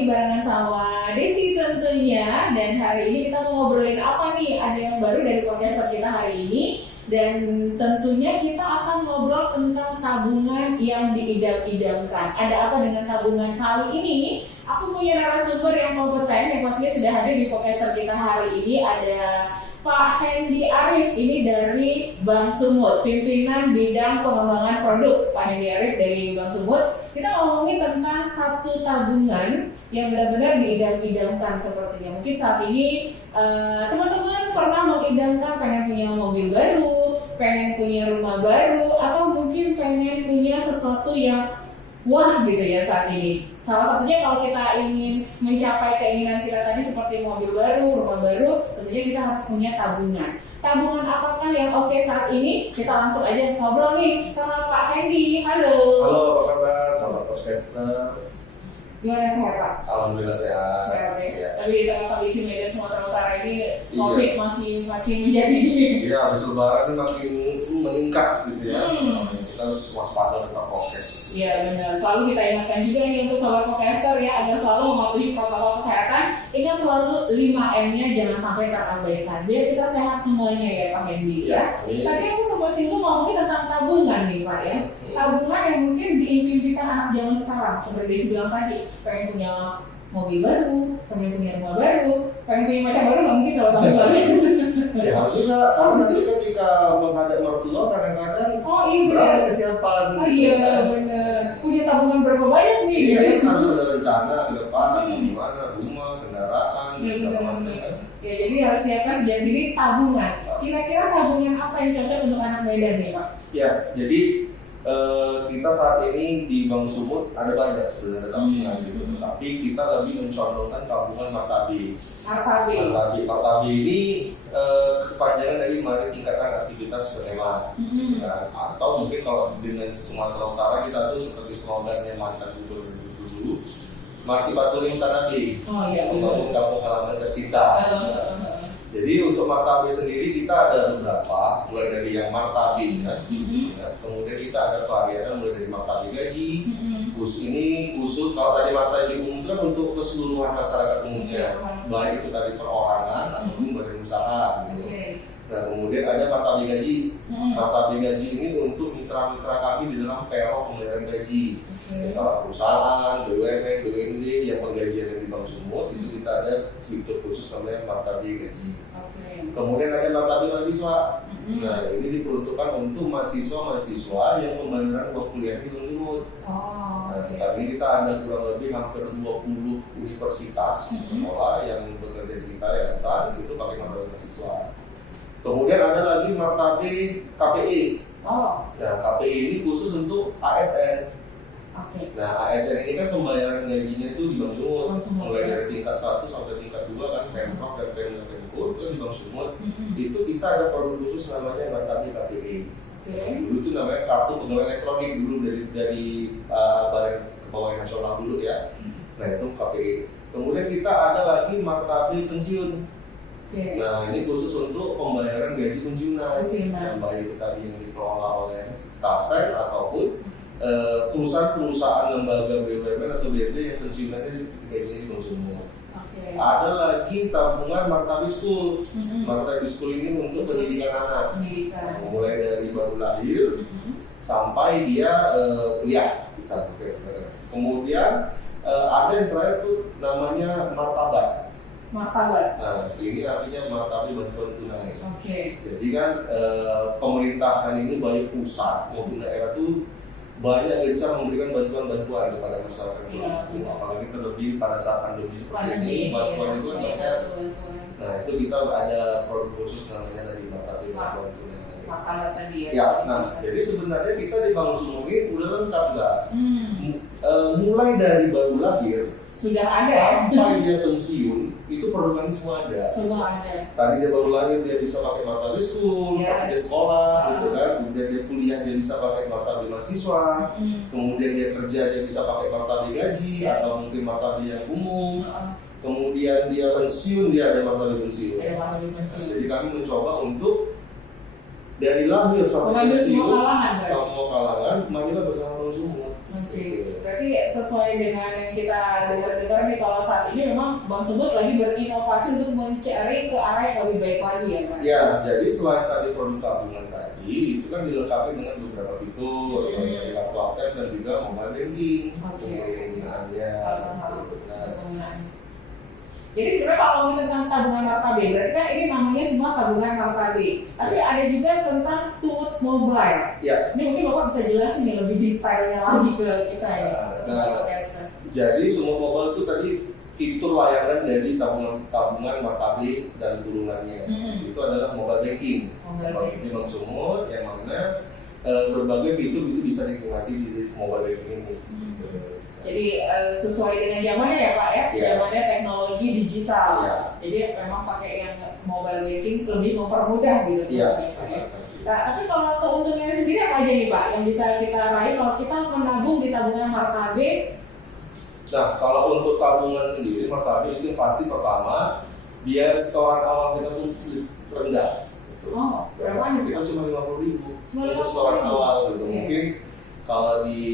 nih barengan sama Desi tentunya. Dan hari ini kita mau ngobrolin apa nih? Ada yang baru dari podcaster kita hari ini. Dan tentunya kita akan ngobrol tentang tabungan yang diidam-idamkan. Ada apa dengan tabungan kali ini? Aku punya narasumber yang kompeten yang pastinya sudah hadir di podcaster kita hari ini. Ada Pak Hendy Arif, ini dari Bank Sumut, pimpinan bidang pengembangan produk. Pak Hendy Arif dari Bank Sumut. Kita ngomongin tentang satu tabungan yang benar-benar diidam-idamkan sepertinya. Mungkin saat ini teman-teman pernah mengidamkan pengen punya mobil baru, pengen punya rumah baru, atau mungkin pengen punya sesuatu yang wah gitu ya saat ini. Salah satunya kalau kita ingin mencapai keinginan kita tadi seperti mobil baru, rumah baru, tentunya kita harus punya tabungan. Tabungan apakah yang oke saat ini? Kita langsung aja ngobrol nih sama Pak Hendy. Halo. Halo, apa kabar? Sahabat podcaster. Gimana, sehat Pak? Alhamdulillah sehat. Sehat ya. Ya. Tapi di tengah kondisi Medan Sumatera Utara ini COVID masih makin menjadi Iya, habis lebaran ini makin meningkat gitu ya. Kita harus waspada tentang prokes. Iya benar. Selalu kita ingatkan juga nih untuk sobat podcaster ya, agar selalu mematuhi protokol kesehatan. Ingat selalu 5M-nya jangan sampai terabaikan. Biar kita sehat semuanya ya Pak Hendy ya. Tadi aku sempat singgung ngomongin tentang tabungan nih Pak ya. Tabungan yang mungkin diimpikan anak zaman sekarang. Seperti Desi bilang tadi, pengen punya mobil baru, pengen punya rumah baru, pengen punya macam baru, nggak mungkin kalau tabungan. Ya harus juga, karena nanti ketika menghadap mertua kadang-kadang Iya berapa kesiapan. Iya benar. Punya tabungan berapa banyak nih? Iya, harus ada rencana ke depan, gimana, rumah, kendaraan, segala macam kan. Ya jadi harus siapkan jadi tabungan. Kira-kira tabungan apa yang cocok untuk anak Medan nih Pak? Ya, jadi kita saat ini di Bank Sumut ada banyak sebenarnya tabungan gitu, tapi kita lebih mencontohkan tabungan Martabi. Martabi ini kepanjangan dari Mari Tingkatkan Aktivitas Berhemat. Atau mungkin kalau dengan Sumatera Utara kita tuh seperti slogannya mantan gubernur dulu, masih patuhi Tanabi, membangun kampung halaman tercinta. Jadi untuk Martabi sendiri kita ada beberapa, mulai dari yang Martabi ya. Kemudian kita ada varian mulai dari Martabi Gaji. Khusus kalau tadi Martabi umum itu kan untuk keseluruhan masyarakat umumnya, baik itu tadi perorangan ataupun badan usaha gitu. Nah kemudian ada Martabi Gaji. Martabi Gaji ini untuk mitra-mitra kami di dalam payroll pembayaran gaji. Misalnya perusahaan, BUMN, BUMD yang penggajian di Bank Sumut itu kita ada fitur khusus namanya Martabi Gaji. Kemudian ada Martabi Mahasiswa. Nah ini diperuntukkan untuk mahasiswa-mahasiswa yang pembayaran uang kuliah di Bank Sumut. Saat ini kita ada kurang lebih hampir 20 universitas sekolah yang bekerja di kita yayasan itu pakai Martabi Mahasiswa. Kemudian ada lagi Martabi KPI. Nah KPI ini khusus untuk ASN. Nah ASN ini kan pembayaran gajinya itu di Bank Sumut, mulai dari tingkat 1 sampai tingkat 2 kan Pemprov dan Pemko itu di Bank Sumut. Itu kita ada produk khusus namanya Martabi KPI. Dulu itu namanya kartu pegawai elektronik dulu dari Badan Kepegawaian Nasional dulu ya. Nah itu KPI. Kemudian kita ada lagi Martabi Pensiun. Nah ini khusus untuk pembayaran gaji pensiunan. Yang baik itu tadi yang dikelola oleh Taspen ataupun perusahaan-perusahaan lembaga BUMN atau BUMD yang pensiunannya gajinya di Bank Sumut. Ada lagi tabungan Martabi School. Martabi School ini untuk pendidikan anak, mulai dari baru lahir sampai dia kuliah bisa. Kemudian ada yang terakhir tuh namanya Martabat. Nah ini artinya Martabi bantuan tunai. Jadi kan pemerintahan ini baik pusat maupun daerah tuh banyak gencar memberikan bantuan-bantuan kepada masyarakat. Apalagi terlebih pada saat pandemi seperti ini, bantuan itu banyak. Nah itu kita ada produk khusus namanya dari Martabi bantuan tunai. Nah jadi sebenarnya kita di Bank Sumut ini udah lengkap nggak? Mulai dari baru lahir sudah ada sampai dia pensiun itu produknya semua ada. Tadi dia baru lahir dia bisa pakai Martabi School, dia sekolah gitu kan. Kemudian dia kuliah dia bisa pakai Martabi Mahasiswa. Kemudian dia kerja dia bisa pakai Martabi Gaji atau mungkin Martabi yang umum. Kemudian dia pensiun dia ada Martabi Pensiun. Jadi kami mencoba untuk dari lahir sampai pensiun semua kalangan marilah bersama Bank Sumut. Berarti berarti sesuai dengan yang kita dengar nih, kalau saat ini memang Bang Sumut lagi berinovasi untuk mencari ke arah yang lebih baik lagi ya Pak? Ya, jadi selain tadi produk tabungan tadi, itu kan dilengkapi dengan beberapa fitur, dari kartu ATM dan juga mobile banking untuk penggunaannya. Jadi sebenarnya kalau ngomongin tentang tabungan Martabe, berarti kan ini namanya semua tabungan Martabe. Tapi ada juga tentang Sumut Mobile. Ya. Ini mungkin Bapak bisa jelasin nih lebih detailnya lagi ke kita ya. Jadi Sumut Mobile itu tadi fitur layanan dari tabungan Martabe dan turunannya. Itu adalah mobile banking. Mobile banking Bang Sumut yang mana berbagai fitur itu bisa dinikmati di mobile banking ini. Jadi sesuai dengan zamannya ya Pak ya, zamannya teknologi digital. Jadi memang pakai yang mobile banking lebih mempermudah gitu Pak ya. Nah, tapi kalau keuntungannya sendiri apa aja nih Pak yang bisa kita raih kalau kita menabung di tabungan Martabe? Nah, kalau untuk tabungan sendiri Martabe itu pasti pertama biaya setoran awal kita tuh rendah. Oh, berapa? Kita cuma 50.000 untuk setoran awal gitu. Mungkin kalau di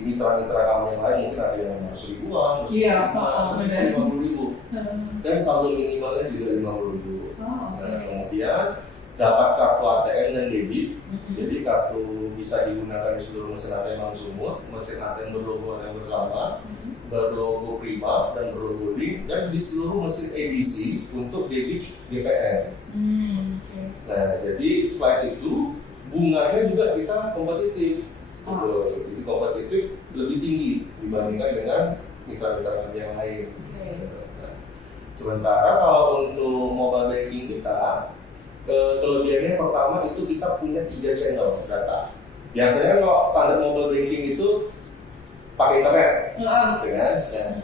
mitra-mitra kami yang lain mungkin ada yang 100.000-an, 50.000. Dan saldo minimalnya juga 50.000. Nah, kemudian dapat kartu ATM dan debit. Jadi kartu bisa digunakan di seluruh mesin ATM Bang Sumut, mesin ATM berlogo ATM bersama, berlogo Prima dan berlogo Link, dan di seluruh mesin edisi untuk debit GPN. Nah, jadi selain itu bunganya juga kita kompetitif. Jadi kompetitif lebih tinggi dibandingkan dengan mitra-mitra yang lain. Nah, sementara kalau untuk mobile banking kita, kelebihannya pertama itu kita punya 3 channel data. Biasanya kalau standar mobile banking itu pakai internet, kan?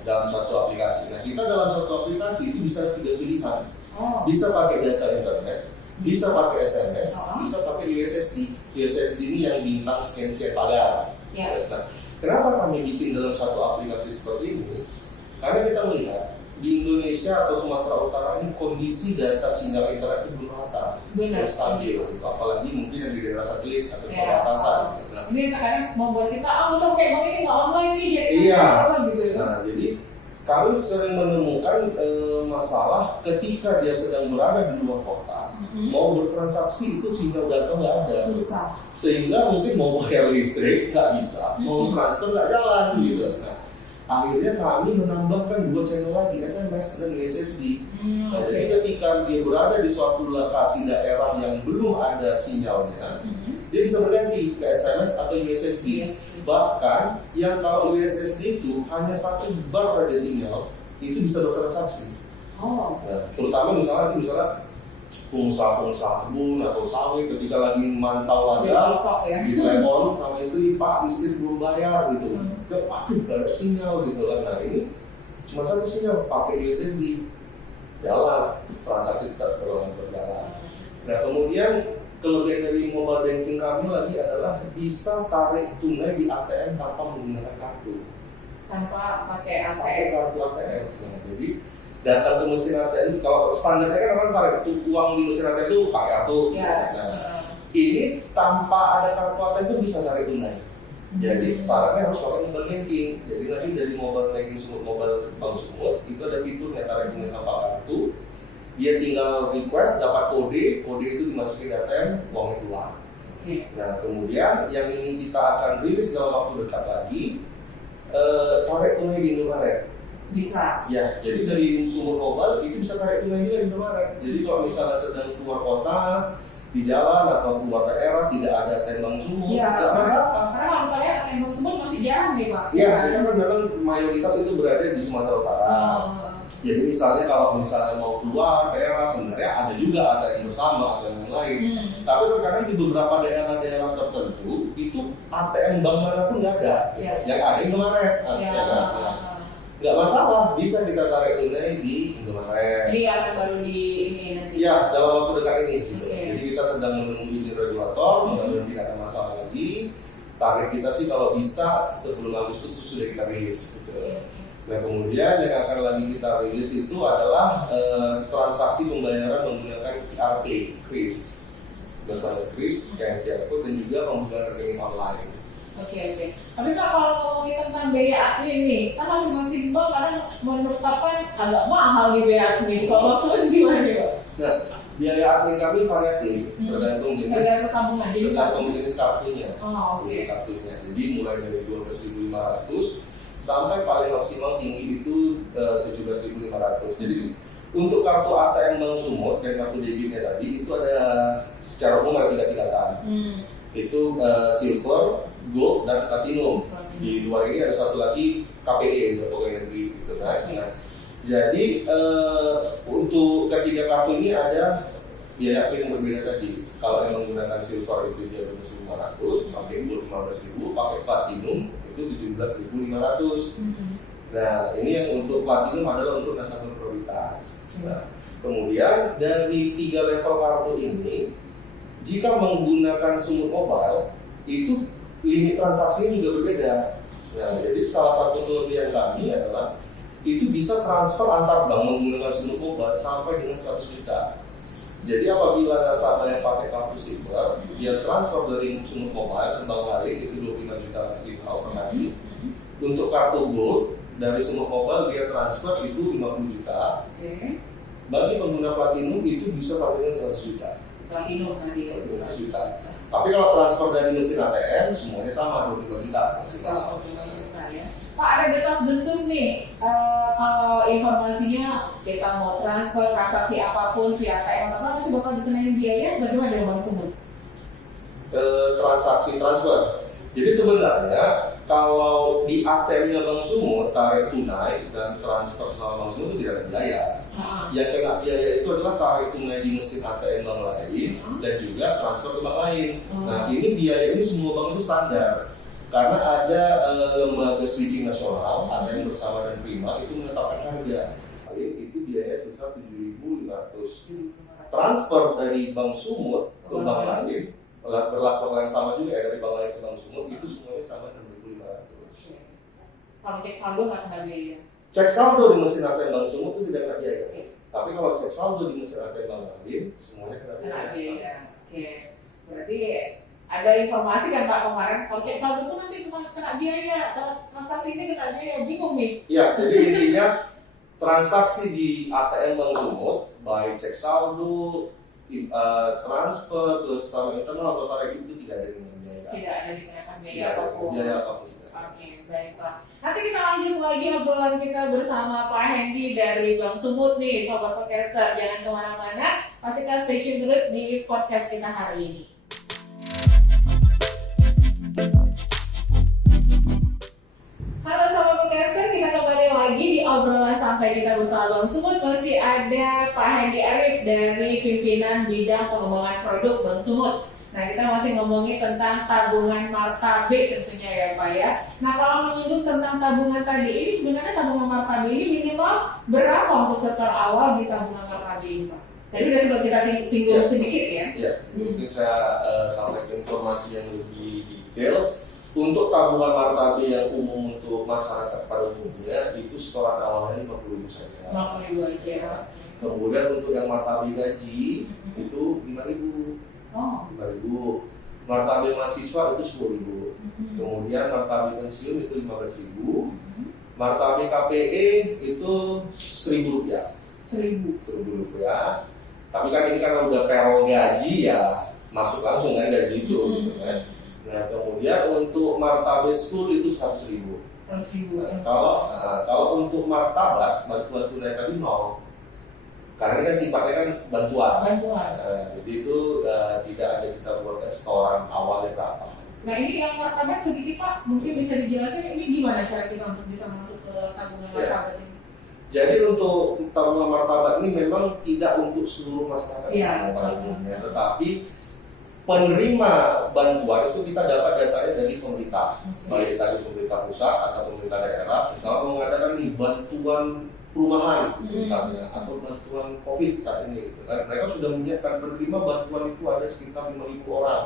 Dalam satu aplikasi. Nah, kita dalam satu aplikasi itu bisa 3 pilihan. Bisa pakai data internet, bisa pakai SMS, bisa pakai USSD. USSD ini yang bintang sekian pagar. Nah, kenapa kami bikin dalam satu aplikasi seperti ini? Karena kita melihat di Indonesia atau Sumatera Utara ini kondisi data sinyal internet itu belum rata, belum stabil. Apalagi mungkin yang di daerah satelit atau perbatasan. Nah, ini kadang membuat kita, masa kayak bang ini nggak online nih, jadi gitu ya. Nah, jadi kami sering menemukan masalah ketika dia sedang berada di luar kota, mau bertransaksi itu sinyal data nggak ada, susah. Sehingga mungkin mau bayar listrik nggak bisa, mau transfer nggak jalan gitu. Nah, akhirnya kami menambahkan 2 channel lagi, SMS dan USSD. Jadi ketika dia berada di suatu lokasi daerah yang belum ada sinyalnya, dia bisa berganti ke SMS atau USSD. Bahkan yang kalau USSD itu hanya 1 bar pada sinyal, itu bisa bertransaksi. Nah, terutama misalnya pengusaha kebun atau sawit ketika lagi mantau ladang, di telepon sama istri, Pak, istri belum bayar gitu. Waduh, gak ada sinyal gitu kan. Nah, ini cuma 1 sinyal, pakai USSD, jalan, transaksi tetap berjalan. Nah, kemudian kelebihan dari mobile banking kami lagi adalah bisa tarik tunai di ATM tanpa menggunakan kartu. Tanpa pakai ATM. Pakai kartu ATM. Nah, jadi datang ke mesin ATM, kalau standarnya kan orang tarik uang di mesin ATM itu pakai kartu. Nah, ini tanpa ada kartu ATM itu bisa tarik tunai. Jadi sarannya harus pakai mobile banking. Jadi nanti dari mobile banking mobile Bang Sumut itu ada fiturnya tarik tunai tanpa kartu. Dia tinggal request, dapat kode itu dimasukin ATM, uangnya keluar. Nah, kemudian yang ini kita akan rilis dalam waktu dekat lagi, tarik tunai di Indomaret. Bisa. Ya, jadi dari Sumut Mobile itu bisa tarik tunai juga di Indomaret. Jadi kalau misalnya sedang keluar kota, di jalan atau keluar daerah tidak ada ATM Bang Sumut, nggak masalah. Karena kalau kita lihat ATM Bang Sumut masih jarang nih Pak. Iya, karena memang mayoritas itu berada di Sumatera Utara. Jadi misalnya kalau misalnya mau keluar daerah, sebenarnya ada juga ATM bersama atau yang lain. Tapi terkadang di beberapa daerah-daerah tertentu itu ATM bank manapun nggak ada. Yang ada Indomaret. Nggak masalah, bisa kita tarik tunai di Indomaret. Ini akan baru di ini nanti. Ya, dalam waktu dekat ini. Gitu. Jadi kita sedang menunggu izin regulator, mudah-mudahan tidak ada masalah lagi. Target kita sih kalau bisa sebelum Agustus sudah kita rilis. Gitu. Nah, kemudian yang akan lagi kita rilis itu adalah transaksi pembayaran menggunakan QRP, KRIS. Bersama KRIS, QR Code dan juga pembukaan rekening online. Oke. Tapi Pak, kalau ngomongin tentang biaya admin nih, kan masing-masing bank kadang menetapkan agak mahal di biaya admin. Kalau maksudnya gimana nih Pak? Nah, biaya admin kami variatif, tergantung tabungan, jenis kartunya. Oh, oke. Kartunya. Jadi mulai dari 12.500 sampai paling maksimal tinggi itu 17.500. Jadi untuk kartu ATM Bank Sumut dan kartu debitnya tadi itu ada secara umum ada tiga tingkatan. Itu silver, gold, dan platinum. Di luar ini ada satu lagi KPE, pegawai negeri gitu kan. Nah, jadi untuk ketiga kartu ini ada biaya admin yang berbeda tadi. Kalau yang menggunakan silver itu dia 12.500, pakai gold 15.000, pakai platinum itu 17.500. Nah, ini yang untuk platinum adalah untuk nasabah prioritas. Nah, kemudian dari 3 level kartu ini, jika menggunakan Sumut Mobile, itu limit transaksinya juga berbeda. Nah, jadi salah satu kelebihan kami adalah itu bisa transfer antar bank menggunakan Sumut Mobile sampai dengan 100 juta. Jadi apabila nasabah yang pakai kartu silver, dia transfer dari Sumut Mobile ke bank lain itu 25 juta maksimal per hari. Untuk kartu gold dari Sumut Mobile dia transfer itu 50 juta. Bagi pengguna platinum itu bisa sampai dengan 100 juta. Platinum tadi ya. 100 juta. Tapi kalau transfer dari mesin ATM semuanya sama 22 juta maksimal. Pak, ada desas-desus nih, kalau informasinya kita mau transfer transaksi apapun via ATM atau apa nanti bakal dikenain biaya, bagaimana dengan Bank Sumut? Transaksi transfer. Jadi sebenarnya kalau di ATM-nya Bank Sumut tarik tunai dan transfer sama Bank Sumut itu tidak ada biaya. Yang kena biaya itu adalah tarik tunai di mesin ATM bank lain dan juga transfer ke bank lain. Nah, ini biaya ini semua bank itu standar. Karena ada lembaga switching nasional, ATM Bersama dan Prima itu menetapkan harga. Itu biaya sebesar 7.500. Transfer dari Bank Sumut ke bank lain berlaku yang sama juga ya, dari bank lain ke Bank Sumut itu semuanya sama 6.500. Kalau cek saldo nggak kena biaya? Cek saldo di mesin ATM Bank Sumut itu tidak kena biaya. Tapi kalau cek saldo di mesin ATM bank lain semuanya kena biaya. Berarti ada informasi kan Pak kemarin kalau cek saldo itu nanti kena biaya, transaksi ini kena biaya, bingung nih. Iya, jadi intinya transaksi di ATM Bank Sumut baik cek saldo, transfer, terus sama internal atau tarik itu tidak ada dengan biaya. Tidak ada dikenakan biaya apapun. Biaya apapun. Oke, baiklah. Nanti kita lanjut lagi obrolan kita bersama Pak Hendy dari Bank Sumut nih, Sobat Podcaster. Jangan kemana-mana, pastikan stay tune terus di podcast kita hari ini. Halo Sobat Podcaster, kita kembali lagi di obrolan santai kita bersama Bank Sumut. Masih ada Pak Hendy Arif dari pimpinan bidang pengembangan produk Bank Sumut. Nah, kita masih ngomongin tentang tabungan martabe tentunya ya Pak ya. Nah, kalau menyinggung tentang tabungan tadi, ini sebenarnya tabungan martabe ini minimal berapa untuk sektor awal di tabungan martabe ini Pak? Tadi udah sempat kita singgung sedikit ya. Iya, mungkin saya sampaikan informasi yang lebih detail. Untuk tabungan martabe yang umum untuk masyarakat pada umumnya itu setoran awalnya 50.000 saja. 50.000 aja. Kemudian untuk yang martabe gaji itu 5.000. 5.000. Martabe mahasiswa itu 10.000. Kemudian martabe pensiun itu 15.000. Martabe KPE itu 1.000 rupiah. 1.000 rupiah. Tapi kan ini karena udah payroll gaji ya masuk langsung kan gaji itu. Gitu kan. Nah, kemudian untuk martabe school itu 100.000. 100.000. Kalau untuk martabat bantuan tunai tadi 0. Karena ini kan sifatnya kan bantuan. Jadi itu tidak ada kita buatkan setoran awalnya berapa. Nah, ini yang martabat sedikit Pak, mungkin bisa dijelasin ini gimana cara kita untuk bisa masuk ke tabungan martabat ini? Jadi untuk tabungan martabat ini memang tidak untuk seluruh masyarakat pada umumnya, tetapi penerima bantuan itu kita dapat datanya dari pemerintah, baik dari pemerintah pusat atau pemerintah daerah. Misalnya mengatakan nih bantuan perumahan misalnya atau bantuan COVID saat ini gitu kan. Mereka sudah menyiapkan penerima bantuan itu ada sekitar 5.000 orang.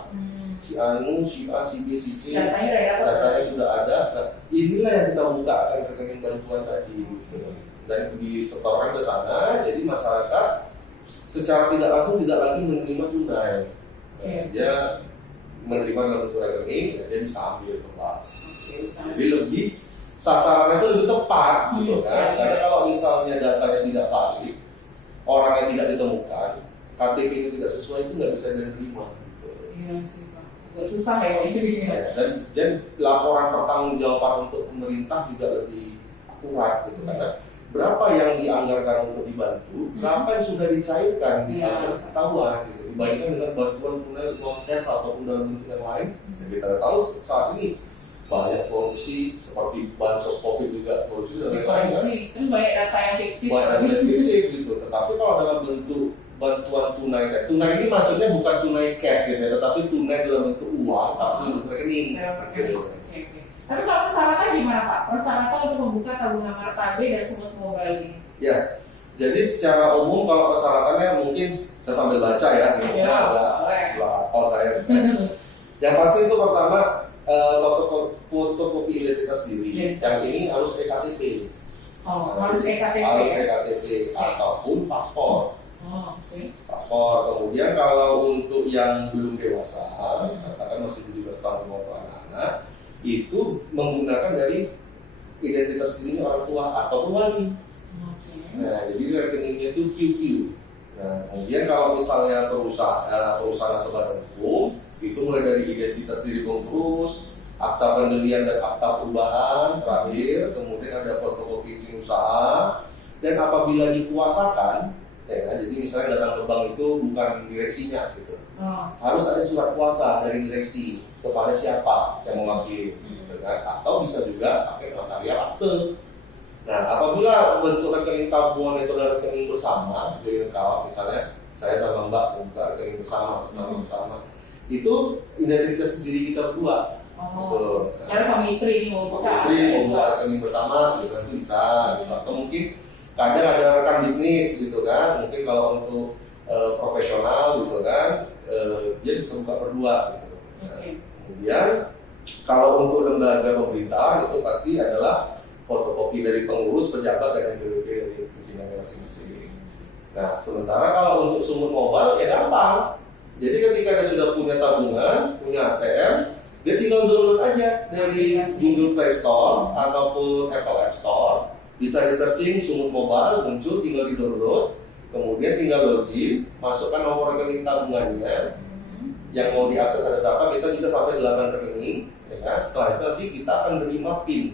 Si Anu, si A, si B, si C datanya sudah ada. Nah, inilah yang kita bukakan rekening bantuan tadi gitu. Dan disetorkan ke sana, jadi masyarakat secara tidak langsung tidak lagi menerima tunai. Dia menerima dalam bentuk rekening, ya dia bisa ambil kembali. Oke, bisa. Jadi lebih sasarannya itu lebih tepat gitu kan. Karena kalau misalnya datanya tidak valid, orang yang tidak ditemukan, KTP itu tidak sesuai, itu nggak bisa diterima. Gitu. Iya sih Pak. Agak susah ya ini. Ya, dan laporan pertanggungjawaban untuk pemerintah juga lebih akurat gitu karena berapa yang dianggarkan untuk dibantu, berapa yang sudah dicairkan bisa ketahuan gitu. Dibandingkan dengan bantuan tunai non cash ataupun dalam bentuk yang lain, kita tahu saat ini banyak korupsi seperti bansos COVID juga korupsi dan lain-lain kan banyak data yang fiktif. banyak yang fiktif gitu. Tetapi kalau dalam bentuk bantuan tunai, tunai ini maksudnya bukan tunai cash gitu ya, tetapi tunai dalam bentuk uang tapi dalam bentuk rekening. Gitu. Oke. Tapi kalau persyaratan gimana Pak? Persyaratan untuk membuka tabungan Martabe dan Sumut Mobile ini? Ya, jadi secara umum kalau persyaratannya mungkin saya sambil baca ya, ini kalau saya. Yang pasti itu pertama fotokopi identitas diri. Yang ini harus EKTP. Harus EKTP. Harus EKTP ataupun paspor. Oke. Paspor. Kemudian kalau untuk yang belum dewasa, katakan masih 17 tahun maupun anak-anak, itu menggunakan dari identitas diri orang tua ataupun wali. Nah, jadi rekeningnya itu QQ. Nah, kemudian kalau misalnya perusahaan atau badan hukum, itu mulai dari identitas diri pengurus, akta pendirian dan akta perubahan terakhir, kemudian ada fotokopi izin usaha, dan apabila dikuasakan, ya, jadi misalnya datang ke bank itu bukan direksinya gitu, harus ada surat kuasa dari direksi kepada siapa yang mewakili, gitu kan? Atau bisa juga pakai notarial akte. Nah, apabila bentuk rekening tabungan itu adalah rekening bersama, jadi kawan misalnya saya sama Mbak buka rekening bersama, atas nama bersama, itu identitas diri kita berdua. Karena sama istri ini mau buka. Istri mau buka rekening bersama, gitu nanti bisa. Gitu. Atau mungkin kadang ada rekan bisnis, gitu kan. Mungkin kalau untuk profesional, gitu kan, dia bisa buka berdua. Gitu. Nah, kemudian kalau untuk lembaga pemerintah itu pasti adalah fotokopi dari pengurus, pejabat, dan NPWP dari pimpinannya masing-masing. Nah, sementara kalau untuk Sumut Mobile ya gampang. Jadi ketika dia sudah punya tabungan, punya ATM, dia tinggal download aja dari Google Play Store ataupun Apple App Store. Bisa di searching Sumut Mobile, muncul, tinggal di download. Kemudian tinggal login, masukkan nomor rekening tabungannya. Yang mau diakses ada berapa, kita bisa sampai 8 rekening. Ya kan? Setelah itu nanti kita akan menerima PIN.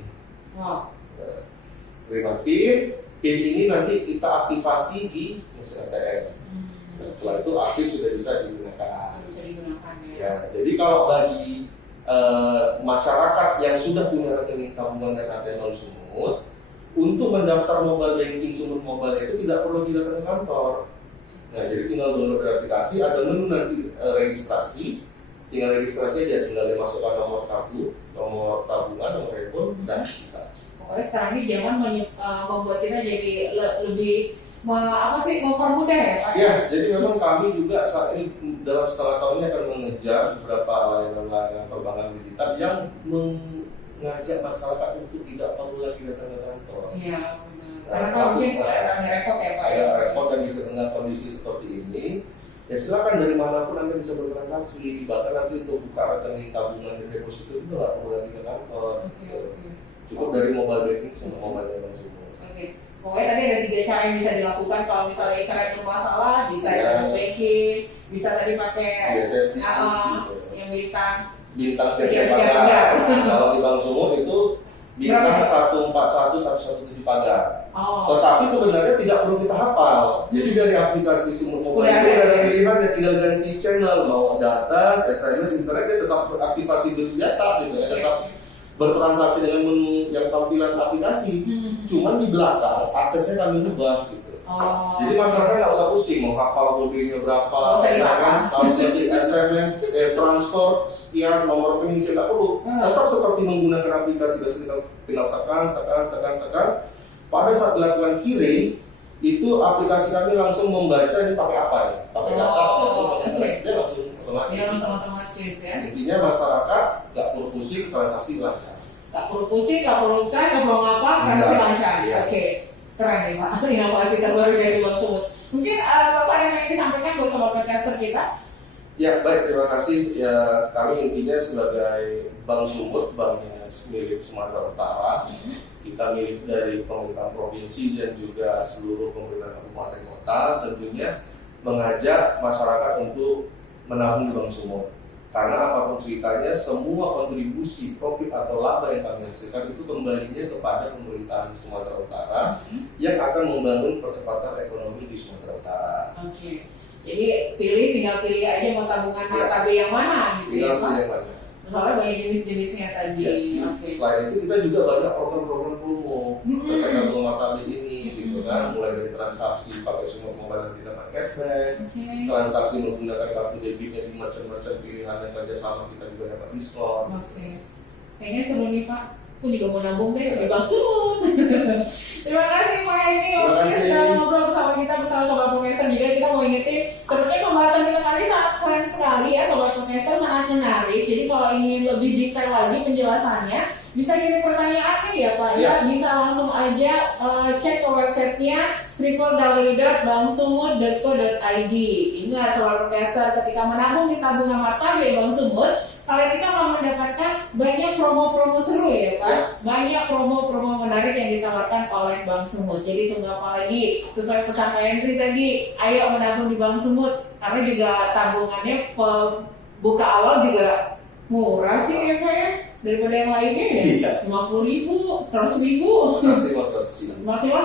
Terima PIN ini nanti kita aktifasi di mesin ATM. Nah, setelah itu aktif sudah bisa digunakan. Ya, jadi kalau bagi masyarakat yang sudah punya rekening tabungan dan ATM non Sumut, untuk mendaftar mobile banking Sumut Mobile itu tidak perlu datang ke kantor. Nah, jadi tinggal download aplikasi, ada menu nanti registrasi, tinggal registrasi aja, tinggal dimasukkan nomor kartu, nomor tabungan, nomor handphone, dan bisa. Pokoknya sekarang ini zaman membuat kita jadi lebih mempermudah ya Pak? Ya, jadi memang kami juga saat ini dalam setengah tahun ini akan mengejar beberapa layanan perbankan digital yang mengajak masyarakat untuk tidak perlu lagi datang ke kantor. Iya, benar. Karena kalau mungkin agak repot ya Pak ya. Repot dan di tengah kondisi seperti ini, ya silakan dari manapun Anda bisa bertransaksi. Bahkan nanti untuk buka rekening tabungan dan deposito itu nggak perlu lagi ke kantor. Cukup dari mobile banking sama mobile banking. Pokoknya tadi ada 3 cara yang bisa dilakukan kalau misalnya internet bermasalah, bisa SMS banking, bisa tadi pakai yang bintang sekian pagar. Kalau di Bank Sumut itu bintang 141 117 pagar. Tetapi sebenarnya tidak perlu kita hafal. Jadi dari aplikasi Sumut Mobile itu ada pilihan ya, tinggal ganti channel, mau data, SMS, internet, dia tetap beraktivasi biasa gitu ya, tetap bertransaksi dengan menu yang tampilan aplikasi, cuman di belakang aksesnya kami ubah gitu. Jadi masyarakat nggak usah pusing mau hafal kodenya berapa, SMS harus ganti SMS, transfer sekian, nomor rekening nggak perlu. Tetap seperti menggunakan aplikasi dan tinggal tekan. Pada saat dilakukan kirim, itu aplikasi kami langsung membaca ini pakai apa ya, pakai data, pakai semuanya, dia langsung otomatis. Ya. Intinya masyarakat nggak perlu pusing, transaksi lancar. Nggak perlu pusing, nggak perlu stres, nggak perlu apa, transaksi lancar. Iya. Oke, keren nih Pak. Inovasi terbaru dari Bank Sumut. Mungkin Bapak ada yang disampaikan buat sobat podcaster kita? Ya baik, terima kasih. Ya kami intinya sebagai Bank Sumut, banknya milik Sumatera Utara, kita milik dari pemerintah provinsi dan juga seluruh pemerintah kabupaten kota, tentunya mengajak masyarakat untuk menabung di Bank Sumut. Karena apapun ceritanya, semua kontribusi profit atau laba yang kami hasilkan itu kembalinya kepada pemerintahan Sumatera Utara yang akan membangun percepatan ekonomi di Sumatera Utara. Oke. Jadi tinggal pilih aja mau tabungan martabe yang mana gitu ya Pak. Yang mana? Soalnya banyak jenis-jenisnya tadi. Ya. Oke. Selain itu kita juga banyak program-program promo terkait tabungan martabe ini, gitu kan. Mulai dari transaksi pakai Sumut Mobile dan tidak pakai cashback, transaksi menggunakan kartu debitnya di merchant-merchant pilihan yang kerjasama kita juga dapat diskon. Oke. Kayaknya seru nih Pak. Aku juga mau nabung deh di Bank Sumut. Terima kasih Pak Hendy waktunya sudah ngobrol bersama kita bersama Sobat Podcaster. Juga kita mau ingetin sebenarnya pembahasan kita kali ini sangat keren sekali ya Sobat Podcaster, sangat menarik. Jadi kalau ingin lebih detail lagi penjelasannya bisa kirim pertanyaannya ya Pak ya. Bisa langsung aja cek ke websitenya www.banksumut.co.id. Ingat Sobat Podcaster, ketika menabung di tabungan martabe Bank Sumut, kalian kita akan mendapatkan banyak promo-promo seru ya Pak. Banyak promo-promo menarik yang ditawarkan oleh Bank Sumut. Jadi tunggu apa lagi? Sesuai pesan Pak Henry tadi, ayo menabung di Bank Sumut. Karena juga tabungannya buka awal juga murah sih ya Pak ya, daripada yang lainnya ya. 50.000, 100.000. Maksimal 100.000. Maksimal